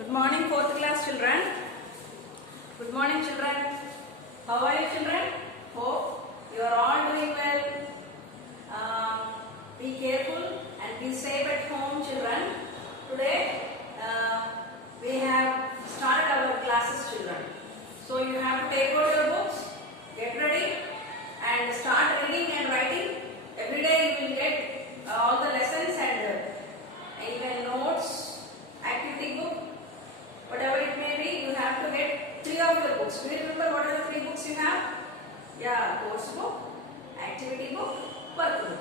Good morning, 4th class children. Good morning, children. How are you, children? Hope you are all doing well. Be careful and be safe at home, children. Today we have started our classes, children. So you have to take out your books, get ready, and start reading and writing. Every day you will get all the lessons and even notes, activity book. Whatever it may be, you have to get 3 of your books. Do you remember what are the 3 books you have? Yeah, course book, activity book, work book.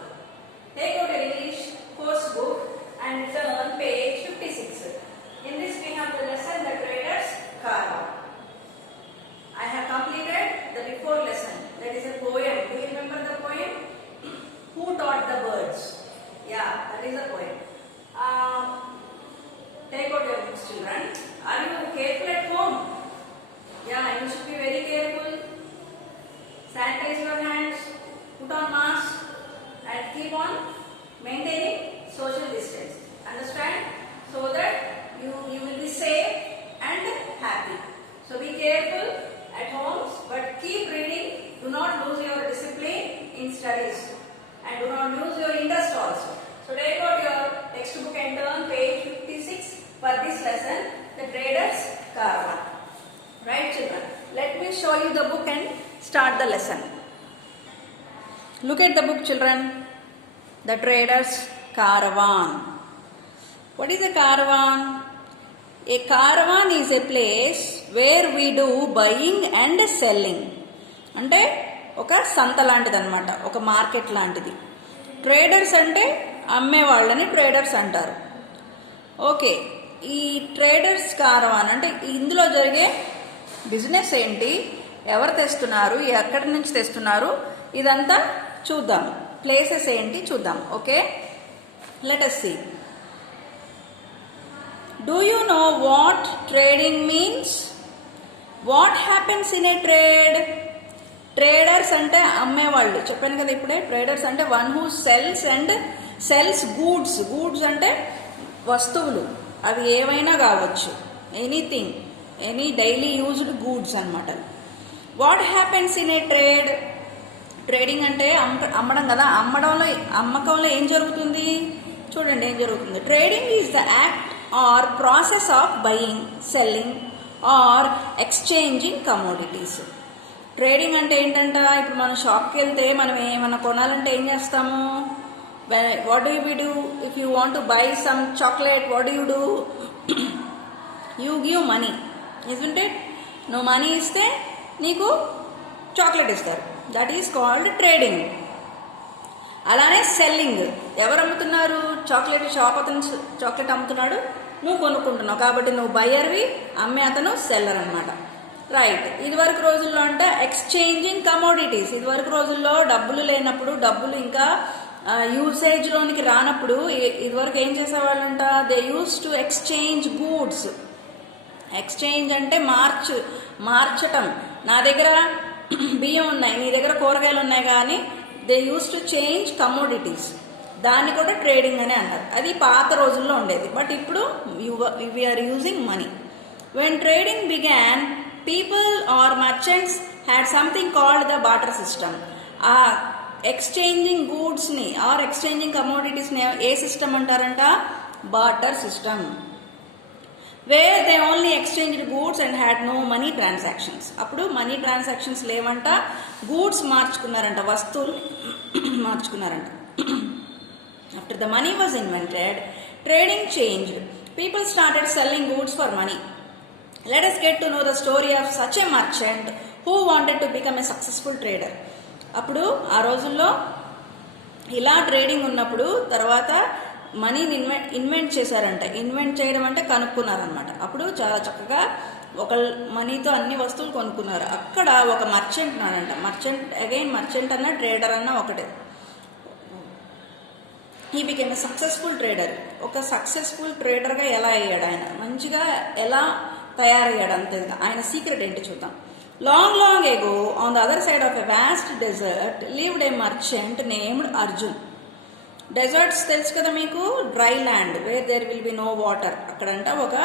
Take out your English course book and turn page 56. In this we have the lesson The Trader's Caravan. I have completed the before lesson. That is a poem. Do you remember the poem? Who Taught the Birds? Yeah, that is a poem. Take out your books, children. Are you careful at home? Yeah, you should be very careful. Sanitize your hands, put on mask, and keep on maintaining social distance. Understand? So that you will be safe and happy. So be careful at home, but keep reading. Do not lose your discipline in studies, and do not lose your interest also. So take out your textbook and turn page 56 for this lesson, The Trader's Caravan. Right, children? Let me show you the book and start the lesson. Look at the book, children. The Trader's Caravan. What is a caravan? A caravan is a place where we do buying and selling. అంటే ఒక సంత లాంటిది అనమాట, ఒక market లాంటిది. Traders అంటే అమ్మే వాళ్ళని ట్రేడర్స్ అంటారు. ఓకే, ఈ ట్రేడర్స్ కారవాన్ అంటే ఇందులో జరిగే బిజినెస్ ఏంటి, ఎవరు తెస్తున్నారు, ఎక్కడి నుంచి తెస్తున్నారు, ఇదంతా చూద్దాం. ప్లేసెస్ ఏంటి చూద్దాం. Okay, let us see. Do you know what trading means? What happens in a trade? Traders అంటే అమ్మేవాళ్ళు, చెప్పాను కదా ఇప్పుడే. ట్రేడర్స్ అంటే one who sells and sells goods. Goods అంటే వస్తువులు, అవి ఏవైనా కావచ్చు. Anything, any daily used goods అనమాట. What happens in a trade? Trading అంటే అమ్మడం కదా. అమ్మకంలో ఏం జరుగుతుంది చూడండి, ఏం జరుగుతుంది. Trading is the act or process of buying, selling or exchanging commodities. Trading అంటే ఏంటంట, ఇప్పుడు మనం షాప్కి వెళ్తే మనం ఏమన్నా కొనాలంటే ఏం చేస్తాము? What do we do? If you want to buy some chocolate, what do? You give money, isn't it? నువ్వు మనీ ఇస్తే నీకు చాక్లెట్ ఇస్తారు. That is called trading. అలానే సెల్లింగ్. ఎవరు అమ్ముతున్నారు? చాక్లెట్ షాప్ అతను చాక్లెట్ అమ్ముతున్నాడు, నువ్వు కొనుక్కుంటున్నావు కాబట్టి నువ్వు బయ్యర్వి, అమ్మే అతను సెల్లర్ అనమాట. రైట్. ఇదివరకు రోజుల్లో అంటే ఎక్స్చేంజింగ్ కమోడిటీస్. ఇదివరకు రోజుల్లో డబ్బులు లేనప్పుడు, డబ్బులు ఇంకా యూసేజ్లోనికి రానప్పుడు ఇదివరకు ఏం చేసేవాళ్ళంట, they use to exchange goods. Exchange అంటే మార్చటం. నా దగ్గర బియ్యం ఉన్నాయి, నీ దగ్గర కూరగాయలు ఉన్నాయి, కానీ they use to change commodities. దాన్ని కూడా ట్రేడింగ్ అని అంటారు. అది పాత రోజుల్లో ఉండేది. బట్ ఇప్పుడు we are using money. When trading began, people or merchants had something called the barter system. ఆ ఎక్స్చేంజింగ్ గూడ్స్ని ఆర్ ఎక్స్చేంజింగ్ కమోడిటీస్ని ఏ సిస్టమ్ అంటారంట? Barter system. Where they only exchanged goods and had no money transactions. అప్పుడు money transactions లేవంట, goods మార్చుకున్నారంట, వస్తువులు మార్చుకున్నారంట. After the money was invented, trading changed. People started selling goods for money. Let us get to know the story of such a merchant who wanted to become a successful trader. అప్పుడు ఆ రోజుల్లో ఇలా trading ఉన్నప్పుడు తర్వాత మనీని invent చేశారంట. Invent చేయడం అంటే కనుక్కున్నారనమాట. అప్పుడు చాలా చక్కగా ఒక మనీతో అన్ని వస్తువులు కొనుక్కున్నారు. అక్కడ ఒక మర్చెంట్ ఉన్నాడంట. మర్చెంట్ అన్న ట్రేడర్ అన్న ఒకటే. He became a successful trader. ఒక సక్సెస్ఫుల్ ట్రేడర్గా ఎలా అయ్యాడు ఆయన, మంచిగా ఎలా తయారయ్యాడు అంతేగా. ఆయన సీక్రెట్ ఏంటి చూద్దాం. Long ago on the other side of a vast desert lived a merchant named Arjun. Deserts తెలుసు కదా మీకు, dry land where there will be no water. అక్కడంట ఒక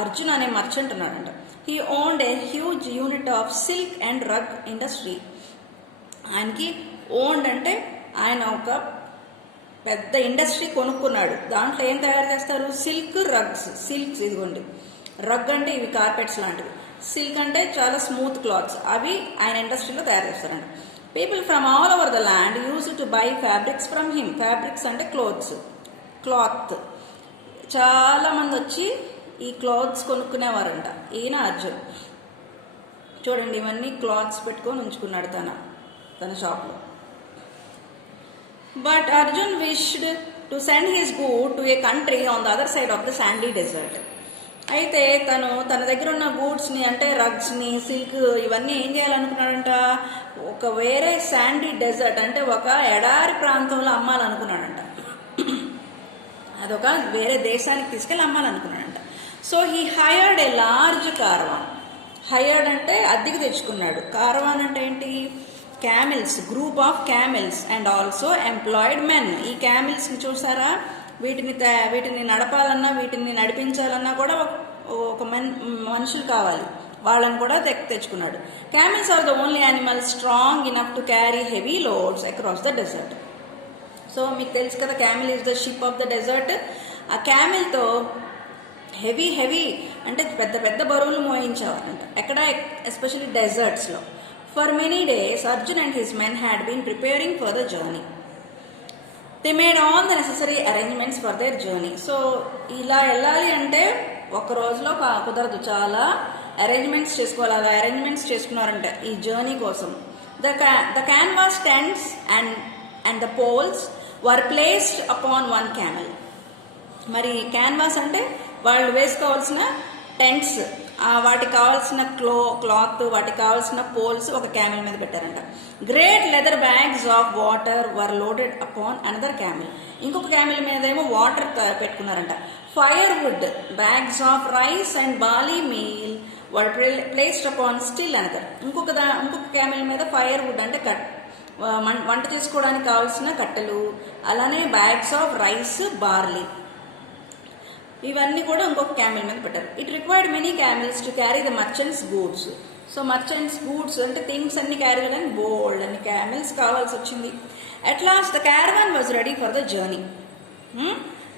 అర్జున్ అనే మర్చెంట్ ఉన్నాడంట. He owned a huge unit of silk and rug industry. ఆయనకి owned అంటే ఆయన ఒక పెద్ద ఇండస్ట్రీ కొనుక్కున్నాడు. దాంట్లో ఏం తయారు చేస్తారు? సిల్క్, రగ్స్. సిల్క్స్ ఇదిగోండి, రగ్ అంటే ఇవి కార్పెట్స్ లాంటివి, సిల్క్ అంటే చాలా స్మూత్ క్లాత్స్, అవి ఆయన ఇండస్ట్రీలో తయారు చేస్తారండి. People from all over the land use to buy fabrics from him. Fabrics అంటే క్లాత్. చాలా మంది వచ్చి ఈ క్లాత్స్ కొనుక్కునేవారంట. ఈయన అర్జున్. చూడండి, ఇవన్నీ క్లాత్స్ పెట్టుకొని ఉంచుకున్నాడు తన షాప్లో. But Arjun wished to send his good to a country on the other side of the sandy desert. అయితే తన దగ్గర ఉన్న గూడ్స్ని అంటే రగ్స్ని, సిల్క్ ఇవన్నీ ఏం చేయాలనుకున్నాడంట? ఒక వేరే శాండీ డెజర్ట్ అంటే ఒక ఎడారి ప్రాంతంలో అమ్మాలనుకున్నాడంట. అదొక వేరే దేశానికి తీసుకెళ్ళి అమ్మాలనుకున్నాడంట. So he hired a large caravan. Hired అంటే అద్దెకి తెచ్చుకున్నాడు. కార్వాన్ అంటే ఏంటి? Camels, group of camels and also employed men. ఈ క్యామిల్స్ని చూసారా, వీటిని నడపాలన్నా వీటిని నడిపించాలన్నా కూడా ఒక మనుషులు కావాలి, వాళ్ళని కూడా తెచ్చుకున్నాడు. Camels are the only animals strong enough to carry heavy loads across the desert. So మీకు తెలుసు కదా, camel is the ship of the desert. ఆ క్యామిల్తో హెవీ అంటే పెద్ద పెద్ద బరువులు మోయించేవారంట. ఎక్కడ? ఎస్పెషల్లీ డెజర్ట్స్లో. For many days, Arjun and his men had been preparing for the journey. They made all the necessary arrangements for their journey. So, ఇలా వెళ్ళాలి అంటే ఒక రోజులో కుదరదు, చాలా అరేంజ్మెంట్స్ చేసుకోవాలి. అలా అరేంజ్మెంట్స్ చేసుకున్నారంట ఈ జర్నీ కోసం. The canvas tents and the poles were placed upon one camel. మరి క్యాన్వాస్ అంటే వాళ్ళు వేసుకోవాల్సిన టెంట్స్, వాటికి కావాల్సిన క్లాత్, వాటికి కావాల్సిన పోల్స్ ఒక క్యామెల్ మీద పెట్టారంట. Great leather bags of water were loaded upon another camel. ఇంకొక క్యామెల్ మీద ఏమో వాటర్ పెట్టుకున్నారంట. Firewood bags of rice and barley meal were placed upon still another. ఇంకొక క్యామెల్ మీద ఫైర్ వుడ్ అంటే వంట చేసుకోవడానికి కావాల్సిన కట్టెలు, అలానే బ్యాగ్స్ ఆఫ్ రైస్, బార్లీ, ఇవన్నీ కూడా ఇంకొక క్యామెల్ మీద పెట్టారు. It required many camels to carry the merchants goods. So merchants goods అంటే థింగ్స్ అన్ని క్యారీ చేయడానికి బోల్డ్ అన్ని క్యామెల్స్ కావాల్సి వచ్చింది. At last the caravan was ready for the journey.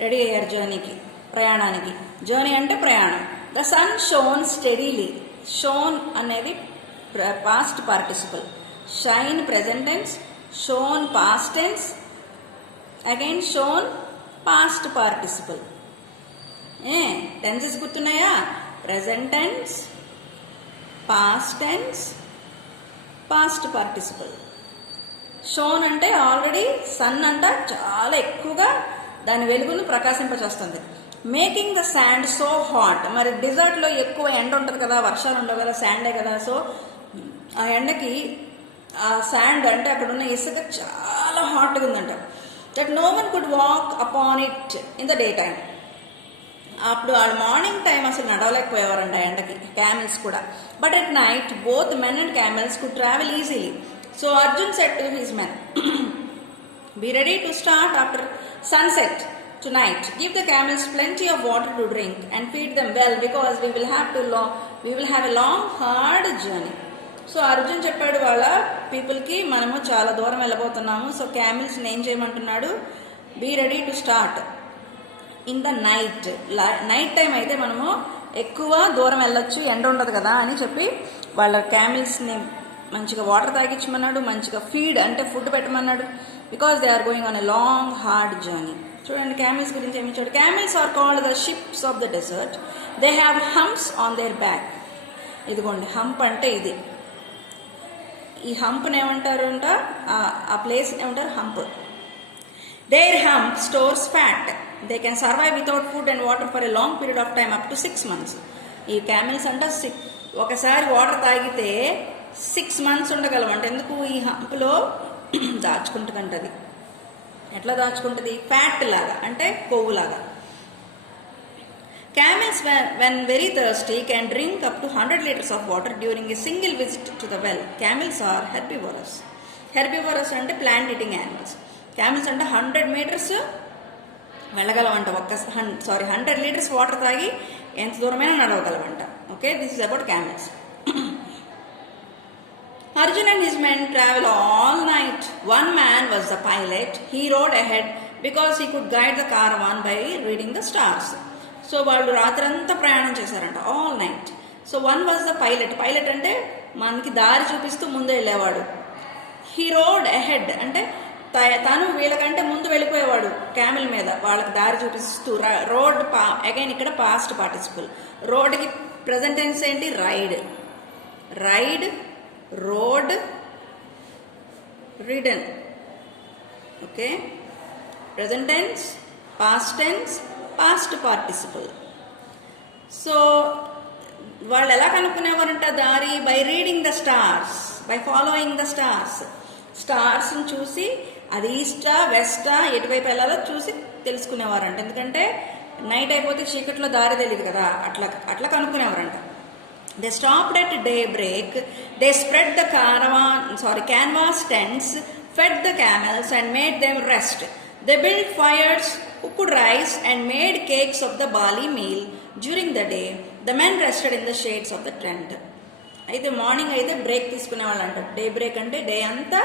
Ready అయ్యారు జర్నీకి, ప్రయాణానికి. జర్నీ అంటే ప్రయాణం. The sun shone steadily. Shone అనేది past participle, shine present tense, shone past tense, again shone past participle. Tenses గుర్తున్నాయా? Present tense, past tense, past participle. Shone అంటే already sun అంట చాలా ఎక్కువగా దాని వెలుగును ప్రకాశింపచేస్తుంది. Making the sand so hot. మరి డిజర్ట్లో ఎక్కువ ఎండ ఉంటుంది కదా, వర్షాలు ఉండవు కదా, శాండే కదా. సో ఆ ఎండకి ఆ శాండ్ అంటే అక్కడ ఉన్న ఇసుక చాలా హాట్గా ఉందంట. That no one could walk upon it in the day time. అప్పుడు వాళ్ళు మార్నింగ్ టైం అసలు నడవలేకపోయేవారంట ఎండకి, క్యామెల్స్ కూడా. But at night both men and camels could travel easily. So Arjun said to his men, be ready to start after sunset tonight. Give the camels plenty of water to drink and feed them well because we will have a long hard journey. So Arjun చెప్పాడు వాళ్ళ పీపుల్కి, మనము చాలా దూరం వెళ్ళబోతున్నాము. So క్యామిల్స్ని ఏం చేయమంటున్నాడు? Be ready to start in the night time అయితే మనము ఎక్కువ దూరం వెళ్ళొచ్చు, ఎండ ఉండదు కదా అని చెప్పి వాళ్ళ క్యామిల్స్ని మంచిగా వాటర్ తాగించమన్నాడు, మంచిగా ఫీడ్ అంటే ఫుడ్ పెట్టమన్నాడు. Because they are going on a long hard journey. చూడండి క్యామిల్స్ గురించి ఏమి ఇచ్చాడు. Camels are called the ships of the desert. They have humps on their back. ఇదిగోండి హంప్ అంటే ఇది. ఈ హంప్ని ఏమంటారు అంట, ఆ ప్లేస్ని ఏమంటారు? Hump. Their hump stores fat. They can survive without food and water for a long period of time up to 6 months. ఈ క్యామిల్స్ అంట ఒకసారి వాటర్ తాగితే 6 months ఉండగలమంట. ఎందుకు? ఈ హంప్లో దాచుకుంటుందంట. అది ఎట్లా దాచుకుంటుంది? ఫ్యాట్ లాగా, అంటే కొవ్వులాగా. Camels, when very thirsty, can drink up to 100 liters of water during a single visit to the well. Camels are herbivorous. Herbivorous అంటే plant eating animals. క్యామెల్స్ అంటే 100 meters వెళ్ళగలవంట 100 liters వాటర్ తాగి ఎంత దూరమైనా నడవగలవంట. Okay, this is about camels. Arjun and his men travel all night. One man was the pilot. He rode ahead because he could guide the caravan by reading the stars. So వాళ్ళు రాత్రంతా ప్రయాణం చేశారంట, all night. So one was the pilot. Pilot అంటే మనకి దారి చూపిస్తూ ముందు వెళ్ళేవాడు. హీ రోడ్ అహెడ్ అంటే తను వీళ్ళకంటే ముందు వెళ్ళిపోయేవాడు క్యామెల్ మీద, వాళ్ళకి దారి చూపిస్తూ. రోడ్ అగైన్ ఇక్కడ పాస్ట్ పార్టిసిపల్. రోడ్కి ప్రెజెంట్ టెన్స్ ఏంటి? Ride. Ride, rode, ridden. Okay, present tense, past tense, past participle. So వాళ్ళు ఎలా కనుక్కునేవారంట దారి? By reading the stars, by following the stars. స్టార్స్ని చూసి అది ఈస్టా వెస్టా ఎటువైపు వెళ్ళాలో చూసి తెలుసుకునేవారంట. ఎందుకంటే నైట్ అయిపోతే చీకట్లో దారి తెలియదు కదా, అట్లా కనుక్కునేవారంట. They stopped at daybreak. They spread the canvas tents, fed the camels and made them rest. They built fires, cooked rice and made cakes of the barley meal. During the day, the men rested in the shades of the tent. అయితే morning అయితే break తీసుకునే వాళ్ళు అంట. Day break అంటే day అంతా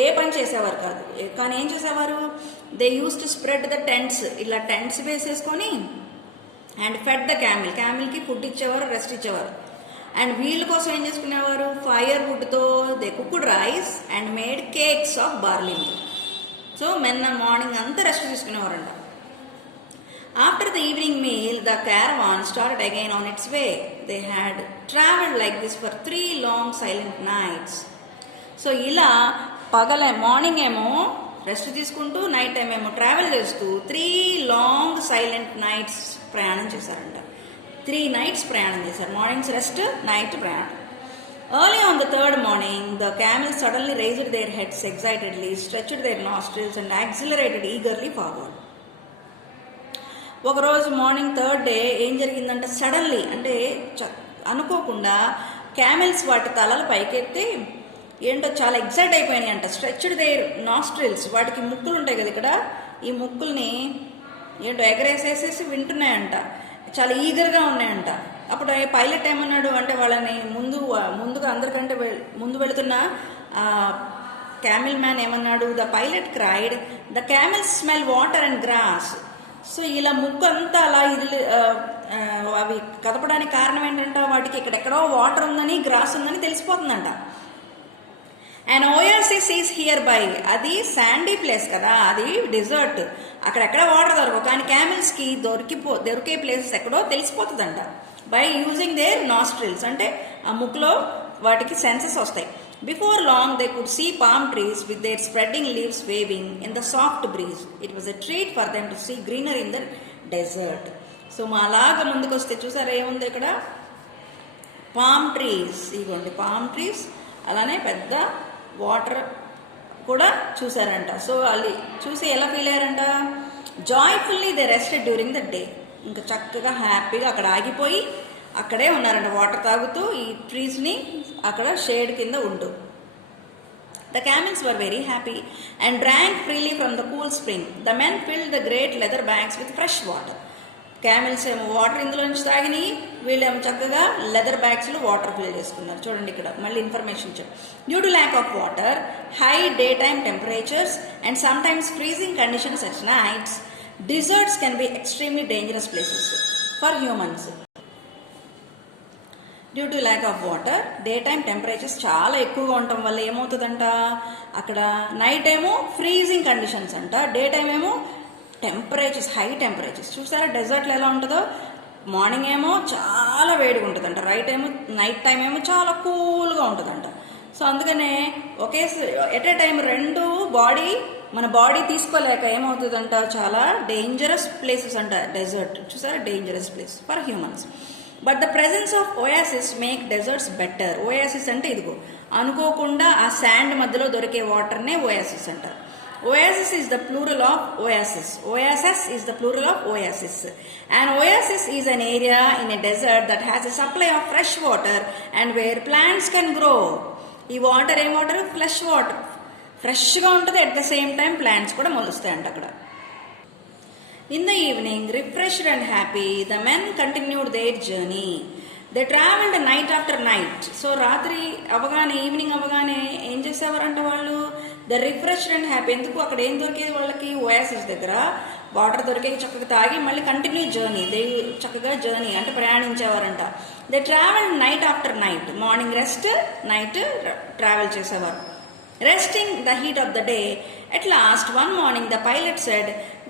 ఏ పని చేసేవారు కాదు, కానీ ఏం చేసేవారు? They use to spread the tents. ఇలా టెంట్స్ వేసేసుకొని అండ్ ఫెడ్ ద క్యామిల్కి ఫుడ్ ఇచ్చేవారు, రెస్ట్ ఇచ్చేవారు. అండ్ వీళ్ళ కోసం ఏం చేసుకునేవారు? ఫైర్ వుడ్తో they cooked rice and made cakes of barley meal. So morning అంతా రెస్ట్ తీసుకునేవారంట. After the evening meal the caravan started again on its way. They had traveled like this for 3 long silent nights. So ఇలా morning ఏమో rest తీసుకుంటూ, night time ఏమో travel చేస్తూ 3 long silent nights ప్రయాణం చేశారంట. 3 nights ప్రయాణం చేశారు. మార్నింగ్స్ రెస్ట్, నైట్ ప్రయాణం. Early on the 3rd morning, the camels suddenly raised their heads excitedly, stretched their nostrils and accelerated eagerly forward. ఒకరోజు మార్నింగ్ 3rd day ఏం జరిగిందంటే సడన్లీ అంటే అనుకోకుండా క్యామెల్స్ వాటి తలలు పైకెత్తి ఏంటో చాలా ఎగ్జైట్ అయిపోయినాయి అంట. స్ట్రెచ్డ్ దేర్ నాస్ట్రిల్స్, వాటికి ముక్కులు ఉంటాయి కదా ఇక్కడ, ఈ ముక్కుల్ని ఏంటో ఎగరేసేసేసి వింటున్నాయంట, చాలా ఈగర్గా ఉన్నాయంట. అప్పుడు పైలట్ ఏమన్నాడు అంటే వాళ్ళని ముందుగా అందరికంటే ముందు వెళుతున్న క్యామిల్ మ్యాన్ ఏమన్నాడు? The pilot cried, the camels smell water and grass. So ఇలా ముక్కు అంతా అలా అవి కదపడానికి కారణం ఏంటంటే వాటికి ఇక్కడెక్కడో వాటర్ ఉందని, గ్రాస్ ఉందని తెలిసిపోతుందంట. And oasis is here by, అది శాండీ ప్లేస్ కదా, అది డిజర్ట్, అక్కడెక్కడ వాటర్ దొరకవు, కానీ క్యామిల్స్కి దొరికే ప్లేసెస్ ఎక్కడో తెలిసిపోతుందంట. బై యూజింగ్ దేర్ నాస్ట్రిల్స్ అంటే ఆ ముక్కులో వాటికి సెన్సెస్ వస్తాయి. Before long they could see palm trees with their spreading leaves waving in the soft breeze. It was a treat for them to see greenery in the desert. So మా అలాగ ముందుకు వస్తే చూసారా ఏముంది ఇక్కడ? పామ్ ట్రీస్, ఇవ్వండి palm trees, అలానే పెద్ద వాటర్ కూడా చూసారంట. సో వాళ్ళు చూసి ఎలా ఫీల్ అయ్యారంట? Joyfully they rested during the day. ఇంకా చక్కగా హ్యాపీగా అక్కడ ఆగిపోయి అక్కడే ఉన్నారంట, వాటర్ తాగుతూ ఈ ట్రీస్ని అక్కడ షేడ్ కింద ఉంటూ. The camels were very happy and drank freely from the cool spring. The men field the great leather bags with fresh water. Camels ఏమో వాటర్ ఇందులో నుంచి తాగినాయి, వీళ్ళేమో చక్కగా లెదర్ బ్యాగ్స్లో వాటర్ ఫిల్ చేసుకున్నారు. చూడండి ఇక్కడ మళ్ళీ ఇన్ఫర్మేషన్ ఇచ్చారు. Due to lack of water, high day time temperatures and sometimes freezing conditions at nights, deserts can be extremely dangerous places for humans. Due to lack of water, day time temperatures చాలా ఎక్కువగా ఉండటం వల్ల ఏమవుతుందంట, అక్కడ night ఏమో freezing conditions అంట, day time ఏమో temperatures, high temperatures. చూసారా డెజర్ట్లో ఎలా ఉంటుందో? మార్నింగ్ ఏమో చాలా వేడిగా ఉంటుందంట, నైట్ టైం ఏమో చాలా కూల్గా ఉంటుందంట. సో అందుకనే ఎట్ ఏ టైం రెండు మన బాడీ తీసుకోలేక ఏమవుతుందంట, చాలా డేంజరస్ ప్లేసెస్ అంట డెజర్ట్. చూసారా dangerous place for humans. But the presence of oasis make deserts better. Oasis అంటే ఇదిగో అనుకోకుండా ఆ శాండ్ మధ్యలో దొరికే వాటర్నే ఓయాసిస్ అంటారు. Oasis is the plural of oasis. Oasis is the plural of oasis. An oasis is an area in a desert that has a supply of fresh water and where plants can grow. ఈ water ఏం water? Fresh water. ఫ్రెష్గా ఉంటుంది. At the same time plants కూడా మొలుస్తాయంట అక్కడ. In the evening, refreshed and happy, the men continued their journey. They travelled night after night. So రాత్రి అవగానే, evening అవగానే ఏం చేసేవారంట వాళ్ళు? The refreshed and happy. ఎందుకు? అక్కడ ఏం దొరికేది వాళ్ళకి? ఓయాసిస్ దగ్గర వాటర్ దొరికేది, చక్కగా తాగి మళ్ళీ కంటిన్యూ జర్నీ. దే చక్కగా జర్నీ అంటే ప్రయాణించేవారంట. They travelled night after night. Morning rest, night travel చేసేవారు. Resting the heat of the day, at last one morning the pilot said,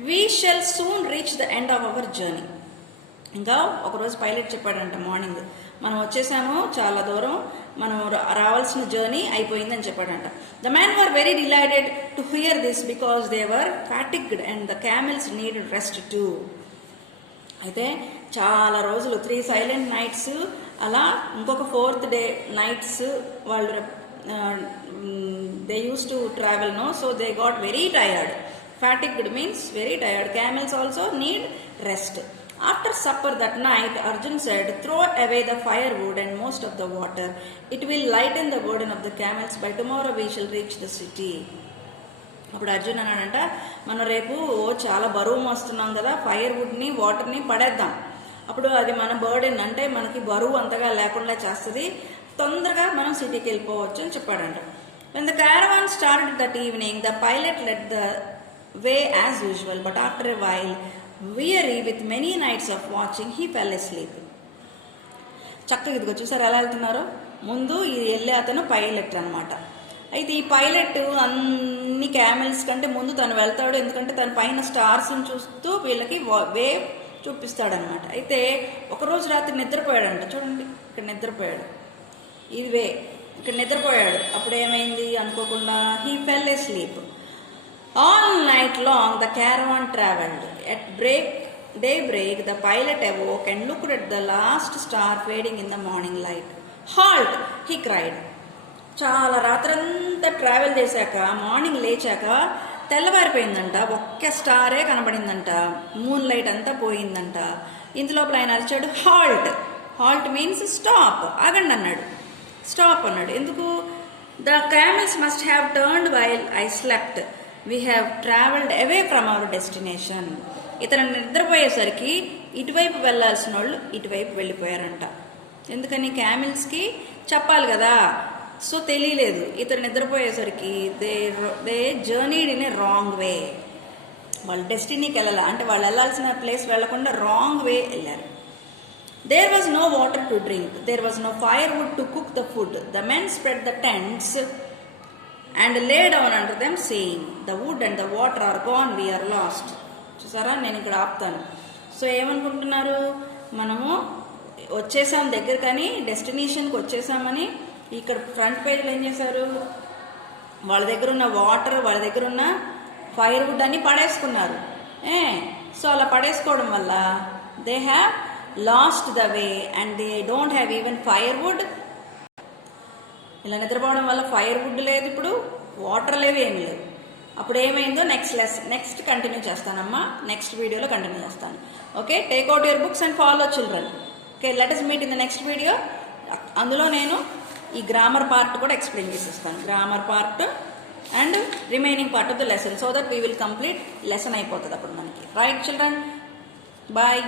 "We shall soon reach the end of our journey." ఇంకా ఒకరోజు pilot చెప్పాడంట morning, మనం వచ్చేసాము, చాలా దూరం, మనం రావాల్సిన జర్నీ అయిపోయిందని చెప్పాడంట. The man were very delighted to hear this because they were fatigued and the camels needed rest too. అయితే చాలా రోజులు 3 సైలెంట్ నైట్స్, అలా ఇంకొక 4th డే నైట్స్ వాళ్ళు they used to travel, no, so they got very tired. Fatigued means very tired. Camels also need rest. After supper that night, Arjun said, "Throw away the firewood and most of the water. It will lighten the burden of the camels. By tomorrow we shall reach the city." అప్పుడు అర్జున్ అన్నాడంట, మనం రేపు చాలా బరువు మోస్తున్నాం కదా, ఫైర్వుడ్ని వాటర్ని పడేద్దాం, అప్పుడు అది మన బర్డెన్ అంటే మనకి బరువు అంతగా లేకుండా చేస్తుంది, తొందరగా మనం సిటీకి వెళ్ళిపోవచ్చు అని చెప్పాడంట. When the caravan started that evening, the pilot led the way as usual, but after a while, weary with many nights of watching, he fell asleep. చక్కగా ఇదిగో చూసారు ఎలా వెళ్తున్నారో. ముందు ఇది వెళ్ళే అతను పైలట్ అనమాట. అయితే ఈ పైలట్ అన్ని క్యామెల్స్ కంటే ముందు తను వెళ్తాడు, ఎందుకంటే తన పైన స్టార్స్ని చూస్తూ వీళ్ళకి వే చూపిస్తాడనమాట. అయితే ఒకరోజు రాత్రి నిద్రపోయాడంట. చూడండి, ఇక్కడ నిద్రపోయాడు, ఇది వే, ఇక్కడ నిద్రపోయాడు. అప్పుడు ఏమైంది అనుకోకుండా, he fell asleep. All night long the caravan travelled. At daybreak the pilot awoke and looked at the last star fading in the morning light. Halt, he cried. చాలా రాత్రంతా ట్రావెల్ చేశాక morning లేచాక తెల్లవారిపోయిందంట, ఒక్క స్టారే కనబడిందంట, moon light అంతా పోయిందంట. ఇంతలోపల ఆయన అరిచాడు, halt. Halt means stop, ఆగండి అన్నాడు. స్టాప్ అన్నాడు. ఎందుకు? The camels must have turned while I slept. We have travelled away from our destination. ఇతను నిద్రపోయేసరికి ఇటువైపు వెళ్లాల్సిన వాళ్ళు ఇటువైపు వెళ్ళిపోయారంట. ఎందుకని? క్యామెల్స్కి చెప్పాలి కదా, సో తెలియలేదు. ఇతను నిద్రపోయేసరికి they journeyed in a wrong way. వాళ్ళు డెస్టినీకి వెళ్ళాలి అంటే వాళ్ళు వెళ్ళాల్సిన ప్లేస్ వెళ్లకుండా రాంగ్ వే వెళ్ళారు. There was no water to drink. There was no firewood to cook the food. The men spread the tents and lay down under them, saying, "The wood and the water are gone. We are lost." చూసారా, నేను ఇక్కడ ఆపుతాను. So ఏమనుకుంటున్నారు, మనము వచ్చేసాం దగ్గర, కానీ డెస్టినేషన్కి వచ్చేసామని ఇక్కడ front పేజ్లో ఏం చేశారు, వాళ్ళ దగ్గర ఉన్న వాటర్, వాళ్ళ దగ్గర ఉన్న ఫైర్వుడ్ అని పడేసుకున్నారు. సో అలా పడేసుకోవడం వల్ల they have lost the way and they don't have even firewood. ఇలా నిద్రపోవడం వల్ల ఫైర్వుడ్ లేదు, ఇప్పుడు వాటర్ లేవు, ఏమి లేవు. అప్పుడు ఏమైందో నెక్స్ట్ కంటిన్యూ చేస్తానమ్మా, నెక్స్ట్ వీడియోలో కంటిన్యూ చేస్తాను. Okay, take out your books and follow children. Okay, let us meet in the next video. అందులో నేను ఈ గ్రామర్ పార్ట్ కూడా ఎక్స్ప్లెయిన్ చేసేస్తాను, grammar part and remaining part of the lesson, so that we will complete lesson అయిపోతుంది అప్పుడు మనకి. Right children, bye.